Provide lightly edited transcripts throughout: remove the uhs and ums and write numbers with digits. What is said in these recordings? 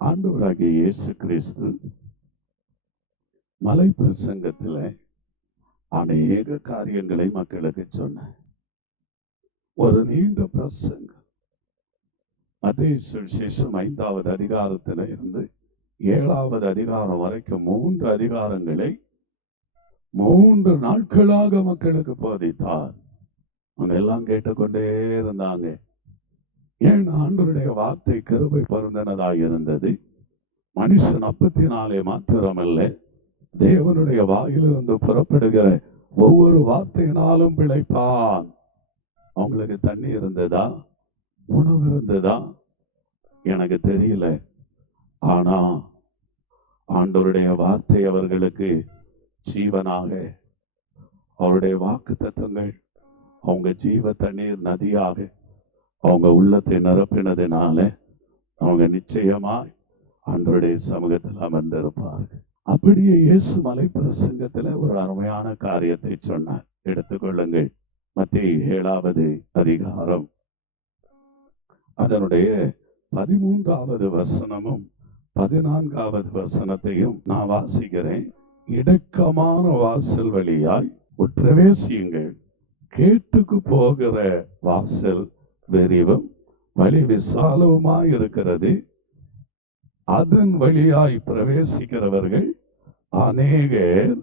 ஆண்டவராகிய இயேசு கிறிஸ்து மலை பிரசங்கத்தில் அநேக காரியங்களை மக்களுக்கு சொன்னார். ஒரு நீண்ட பிரசங்கம். மத்தேயு சுவிசேஷம் 5வது அதிகாரத்தில் இருந்து 7வது அதிகாரம் வரைக்கும் 3 அதிகாரங்களை 3 நாட்களாக மக்களுக்கு போதித்தார். அவங்க எல்லாம் கேட்டுக்கொண்டே இருந்தாங்க. ஏன் ஆண்டவருடைய வார்த்தை கிருபை பொருந்தினதாக இருந்தது. மனுஷன் அப்பத்தினாலே மாத்திரமல்ல, தேவனுடைய வாயிலிருந்து புறப்படுகிற ஒவ்வொரு வார்த்தையினாலும் பிழைப்பான். அவங்களுக்கு தண்ணி இருந்ததா, உணவு இருந்ததா எனக்கு தெரியல. ஆனா ஆண்டவருடைய வார்த்தை அவர்களுக்கு ஜீவனாக, அவருடைய வாக்கு தத்துவங்கள் அவங்க ஜீவ தண்ணீர் நதியாக அவங்க உள்ளத்தை நிரப்பினதுனால அவங்க நிச்சயமாய் ஆண்டவருடைய சமூகத்தில் அமர்ந்திருப்பார்கள். அப்படியே இயேசு மலை பிரசங்கத்தில் ஒரு அருமையான காரியத்தை சொன்னார். எடுத்துக்கொள்ளுங்கள். மத்தேயு 7வது அதிகாரம் அதனுடைய 13வது வசனமும் 14வது வசனத்தையும் நான் வாசிக்கிறேன். இடுக்கமான வாசல் வழியாய் உட்பிரவேசியுங்கள். கேட்டுக்கு போகிற வாசல் வெறிவும் வழி விசாலவுமாய் இருக்கிறது. அதன் வழியாய் பிரவேசிக்கிறவர்கள் அநேகர்.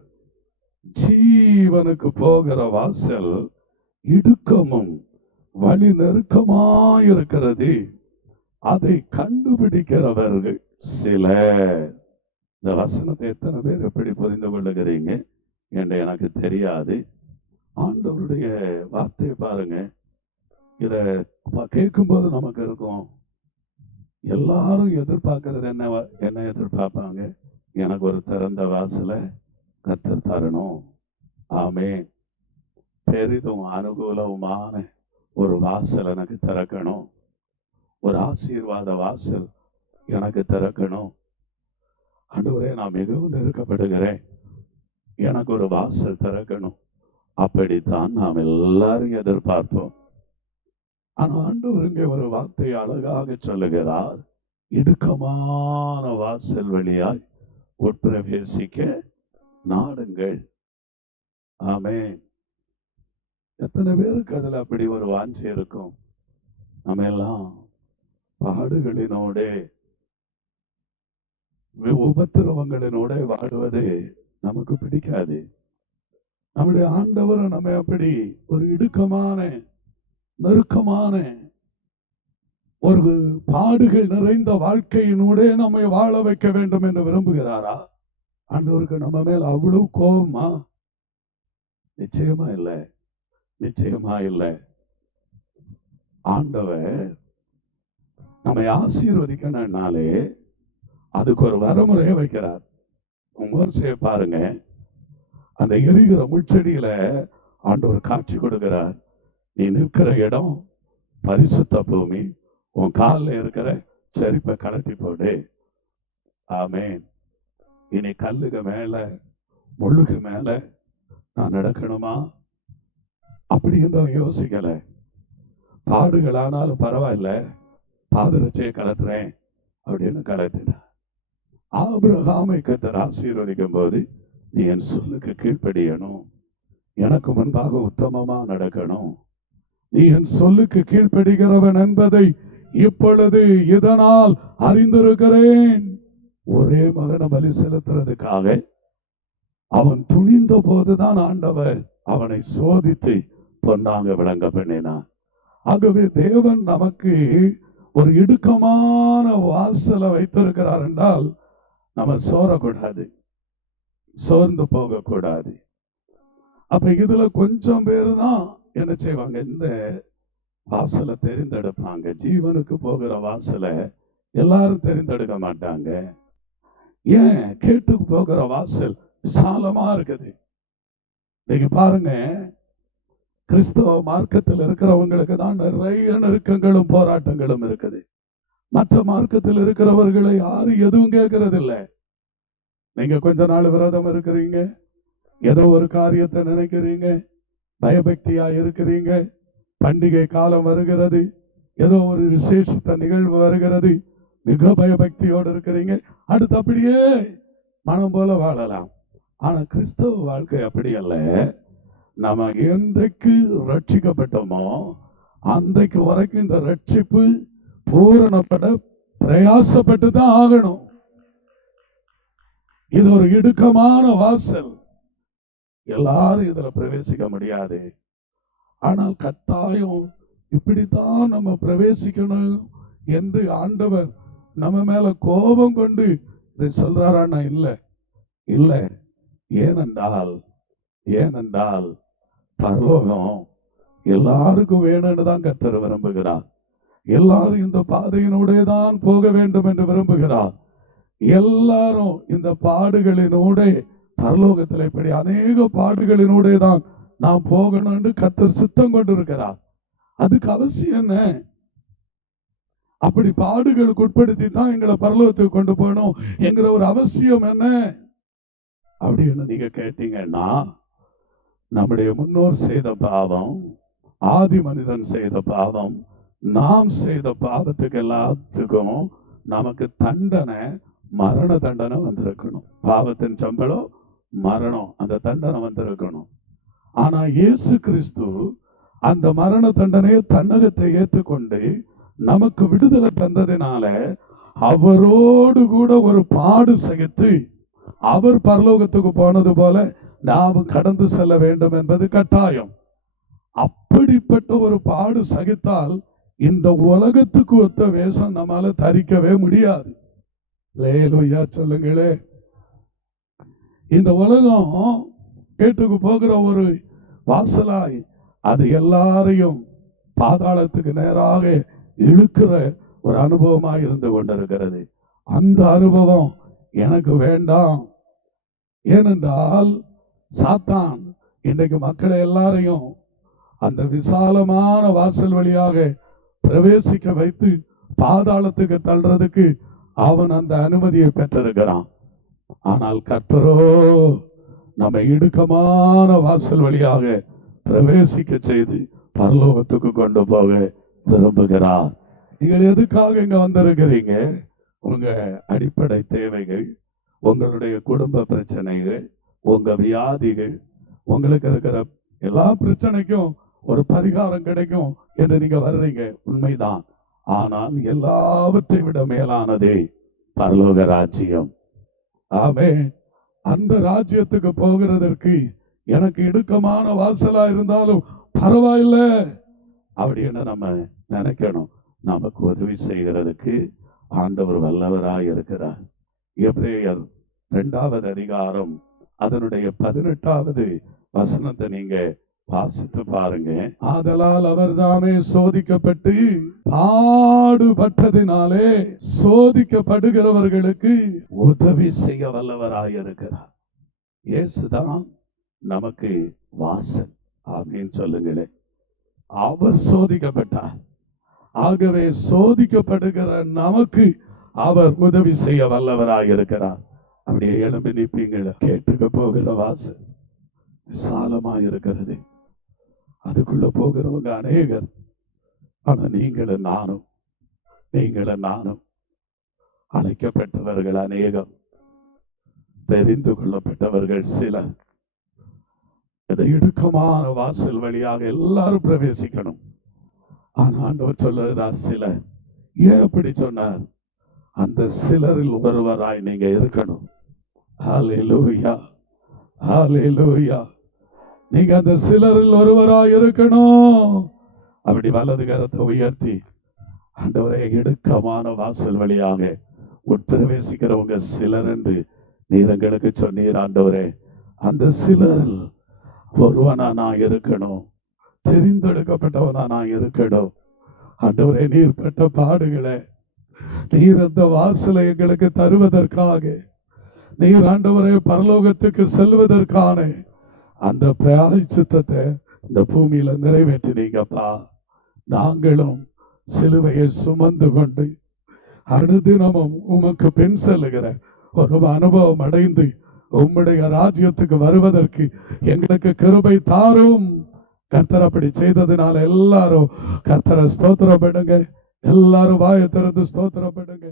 ஜீவனுக்கு போகிற வாசல் இடுக்கமும் வழி நெருக்கமாயிருக்கிறது. அதை கண்டுபிடிக்கிறவர்கள் சிலர். இந்த வசனத்தை எத்தனை பேர் எப்படி புரிந்து கொள்ளுகிறீங்க என்று எனக்கு தெரியாது. ஆண்டவருடைய வார்த்தையை பாருங்க. இதை கேட்கும்போது நமக்கு இருக்கும், எல்லாரும் எதிர்பார்க்கறது என்ன எதிர்பார்ப்பாங்க? எனக்கு ஒரு திறந்த வாசலை கர்த்தர் தரணும். ஆமென். பெரிதும் அனுகூலமான ஒரு வாசல் எனக்கு திறக்கணும். ஒரு ஆசீர்வாத வாசல் எனக்கு திறக்கணும். ஆண்டவரே, நான் மிகவும் நெருக்கப்படுகிறேன், எனக்கு ஒரு வாசல் திறக்கணும். அப்படித்தான் நாம் எல்லாரும் எதிர்பார்ப்போம். ஆனா ஆண்டவர் இங்கே ஒரு வார்த்தை அழகாக சொல்லுகிறார். இடுக்கமான வாசல் வழியாய் உட்பிரவேசிக்க நாடுங்கள். ஆமென். எத்தனை பேருக்கு அதுல அப்படி ஒரு வாஞ்சை இருக்கும்? நம்ம எல்லாம் பாடுகளினோட உபத்திரவங்களினோட வாடுவது நமக்கு பிடிக்காது. நம்முடைய ஆண்டவர் நம்ம அப்படி ஒரு இடுக்கமான நெருக்கமான ஒரு பாடுகள் நிறைந்த வாழ்க்கையினூட நம்மை வாழ வைக்க வேண்டும் என்று விரும்புகிறாரா? ஆண்டவருக்கு நம்ம மேல் அவ்வளவு கோபமா? நிச்சயமா இல்லை, நிச்சயமா இல்லை. ஆண்டவர் நம்மை ஆசீர்வதிக்கணும்னாலே அதுக்கு ஒரு வரமுறையை வைக்கிறார். உங்க பாருங்க. அந்த எரிகிற முட்செடியில ஆண்டவர் காட்சி கொடுக்கிறார். நீ நிற்கிற இடம் பரிசுத்த பூமி, உன் காலில் இருக்கிற செருப்பை கலட்டி போடு. ஆமென். இனி கல்லுக்கு மேல முள்ளுக்கு மேல நான் நடக்கணுமா அப்படின்னு யோசிக்கல. பாடுகள் ஆனாலும் பரவாயில்ல, பாதரட்சியை கலத்துறேன் அப்படின்னு கலத்தினார். ஆபிரகாமை கர்த்தர் ஆசீர்வதிக்கும் போது, நீ என் சொல்லுக்கு கீழ்ப்படியணும், எனக்கு முன்பாக உத்தமமா நடக்கணும், நீ என் சொல்லுக்கு கீழ்ப்படுகிறவன் என்பதை இப்பொழுது இதனால் அறிந்திருக்கிறேன். ஒரே மகனை பலி செலுத்துறதுக்காக அவன் துணிந்த போதுதான் ஆண்டவர் அவனை சோதித்து பொன்னாங்க விளங்க பண்ணினான். ஆகவே தேவன் நமக்கு ஒரு இடுக்கமான வாசலை வைத்திருக்கிறார் என்றால் நம்ம சோரக்கூடாது, சோர்ந்து போகக்கூடாது. அப்ப இதுல கொஞ்சம் பேர் தான் என்ன செய்வாங்க? இந்த வாசலை தெரிந்தெடுப்பாங்க. ஜீவனுக்கு போகிற வாசலை எல்லாரும் தெரிந்தெடுக்க மாட்டாங்க. ஏன்? கேட்டுக்கு போகிற வாசல் விசாலமா இருக்குது. நீங்க பாருங்க, கிறிஸ்தவ மார்க்கத்தில் இருக்கிறவங்களுக்கு தான் நிறைய நெருக்கங்களும் போராட்டங்களும் இருக்குது. மற்ற மார்க்கத்தில் இருக்கிறவர்களை யாரும் எதுவும் கேட்கறது இல்லை. நீங்க கொஞ்ச நாள் விரதம் இருக்கிறீங்க, ஏதோ ஒரு காரியத்தை நினைக்கிறீங்க, பயபக்தியா இருக்கிறீங்க, பண்டிகை காலம் வருகிறது, ஏதோ ஒரு விசேஷித்த நிகழ்வு வருகிறது, மிக பயபக்தியோடு இருக்கிறீங்க, அடுத்து அப்படியே மனம் போல வாழலாம். ஆனா கிறிஸ்தவ வாழ்க்கை அப்படி அல்ல. நம்ம என்றைக்கு ரட்சிக்கப்பட்டோமோ அன்றைக்கு வரைக்கும் இந்த ரட்சிப்பு பூரணப்பட பிரயாசப்பட்டு தான் ஆகணும். இது ஒரு இடுக்கமான வாசல், எல்லாரும் இதுல பிரவேசிக்க முடியாது. ஆனால் கட்டாயம் இப்படித்தான் நம்ம பிரவேசிக்கணும் என்று ஆண்டவர் நம்ம மேல கோபம் கொண்டு இதை சொல்றாரானா? இல்லை. ஏனென்றால் பரலோகம் எல்லாருக்கும் வேணும்னு தான் கர்த்தர் விரும்புகிறார். எல்லாரும் இந்த பாதையினூடே தான் போக வேண்டும் என்று விரும்புகிறார். எல்லாரும் இந்த பாடுகளினூட பரலோகத்தில் இப்படி அநேக பாடுகளினூடே தான் நாம் போகணும் என்று கர்த்தர் சித்தம் கொண்டிருக்கிறார். அதுக்கு அவசியம் என்ன? அப்படி பாடுகளுக்கு உட்படுத்தி தான் எங்களை பரலோகத்துக்கு கொண்டு போகணும் என்கிற ஒரு அவசியம் என்ன அப்படின்னு நீங்க கேட்டீங்கன்னா, நம்முடைய முன்னோர் செய்த பாவம், ஆதி மனிதன் செய்த பாவம், நாம் செய்த பாவத்துக்கு எல்லாத்துக்கும் நமக்கு தண்டனை, மரண தண்டனை வந்திருக்கணும். பாவத்தின் சம்பளம் மரணம், அந்த தண்டனை வந்திருக்கணும். ஆனா இயேசு கிறிஸ்து அந்த மரண தண்டனையை தன்னகத்தை ஏற்றுக்கொண்டு நமக்கு விடுதலை தந்ததினால அவரோடு கூட ஒரு பாடு சகித்து அவர் பரலோகத்துக்கு போனது போல நாம் கடந்து செல்ல வேண்டும் என்பது கட்டாயம். அப்படிப்பட்ட ஒரு பாடு சகித்தால் இந்த உலகத்துக்கு ஒத்த வேஷம் நம்மால தரிக்கவே முடியாது. லேலூயா சொல்லுங்களே. இந்த உலகம் கேட்டுக்கு போகிற ஒரு வாசலாய் அது எல்லாரையும் பாதாளத்துக்கு நேராக இழுக்கிற ஒரு அனுபவமாக இருந்து கொண்டிருக்கிறது. அந்த அனுபவம் எனக்கு வேண்டாம். ஏனென்றால் சாத்தான் இன்றைக்கு மக்களை எல்லாரையும் அந்த விசாலமான வாசல் வழியாக பிரவேசிக்க வைத்து பாதாளத்துக்கு தள்ளுறதுக்கு அவன் அந்த அனுமதியை பெற்றிருக்கிறான். ஆனால் கர்த்தரோ நம்ம இடுக்கமான வாசல் வழியாக பிரவேசிக்க செய்து பரலோகத்துக்கு கொண்டு போக விரும்புகிறார். நீங்கள் எதுக்காக இங்க வந்திருக்கிறீங்க? உங்க அடிப்படை தேவைகள், உங்களுடைய குடும்ப பிரச்சனைகள், உங்க வியாதிகள், உங்களுக்கு இருக்கிற எல்லா பிரச்சனைக்கும் ஒரு பரிகாரம் கிடைக்கும் என்று நீங்க வர்றீங்க, உண்மைதான். ஆனால் எல்லாவற்றை விட மேலானதே பரலோக ராஜ்யம். ஆமென். அந்த ராஜ்யத்துக்கு போகிறதற்கு எனக்கு இடுக்கமான வாசலா இருந்தாலும் பரவாயில்லை அப்படின்னு நம்ம நினைக்கணும். நமக்கு உதவி செய்கிறதுக்கு ஆண்டவர் வல்லவராய் இருக்கிறார். எபிரேயர் 2வது அதிகாரம் அதனுடைய 18வது வசனத்தை நீங்க வாசித்து பாருங்க. ஆதலால் அவர் தாமே சோதிக்கப்பட்டு பாடுபட்டதினாலே சோதிக்கப்படுகிறவர்களுக்கு உதவி செய்ய வல்லவராய் இருக்கிறார். இயேசுதான் நமக்கு வாசல். ஆமென் சொல்லுங்களே. அவர் சோதிக்கப்பட்டார். ஆகவே சோதிக்கப்படுகிற நமக்கு அவர் உதவி செய்ய வல்லவராய் இருக்கிறார். அப்படியே எழும்பி நிற்பீங்களா? கேட்டுக்க போகிற வாசல் விசாலமாய் இருக்கிறது. அதுக்குள்ள போகிறவங்க அநேகர். ஆனா நீங்களும் நானும் அழைக்கப்பட்டவர்கள் அநேகம், தெரிந்து கொள்ளப்பட்டவர்கள் சிலர். இந்த இடுக்கமான வாசல் வழியாக எல்லாரும் பிரவேசிக்கணும். ஆனா ஆண்டவர் சொல்லுறா சிலர். ஏன் அப்படி சொன்னார்? அந்த சிலரில் ஒருவராய் நீங்க இருக்கணும். ஹல்லேலூயா, ஹல்லேலூயா. நீங்க அந்த சிலரில் ஒருவராய் இருக்கணும். அப்படி வலது கரத்தை உயர்த்தி, ஆண்டவரே இடுக்கமான வாசல் வழியாக உட்பிரவேசிக்கிறவங்க சிலர் என்று நீர் எங்களுக்கு சொன்னீர். ஆண்டவரே, அந்த சிலரில் ஒருவனா நான் இருக்கணும், தெரிந்தெடுக்கப்பட்டவனா நான் இருக்கணும். ஆண்டவரே, நீர் பட்ட பாடுகளை, நீர் அந்த வாசலை எங்களுக்கு தருவதற்காக, நீர் ஆண்டவரே பரலோகத்துக்கு செல்வதற்கான அந்த பிராயச்சித்தத்தை இந்த பூமியில நிறைவேற்றினீங்கப்பா. நாங்களும் சிலுவையை சுமந்து கொண்டு அனுதினமும் உமக்கு பின் செல்லுகிற ஒரு அனுபவம் அடைந்து உம்முடைய ராஜ்யத்துக்கு வருவதற்கு எங்களுக்கு கிருபை தாரும். கர்த்தர் அப்படி செய்ததுனால எல்லாரும் கர்த்தரை ஸ்தோத்திரம் பண்ணுங்க. எல்லாரும் வாயை திறந்து ஸ்தோத்திரம் பண்ணுங்க.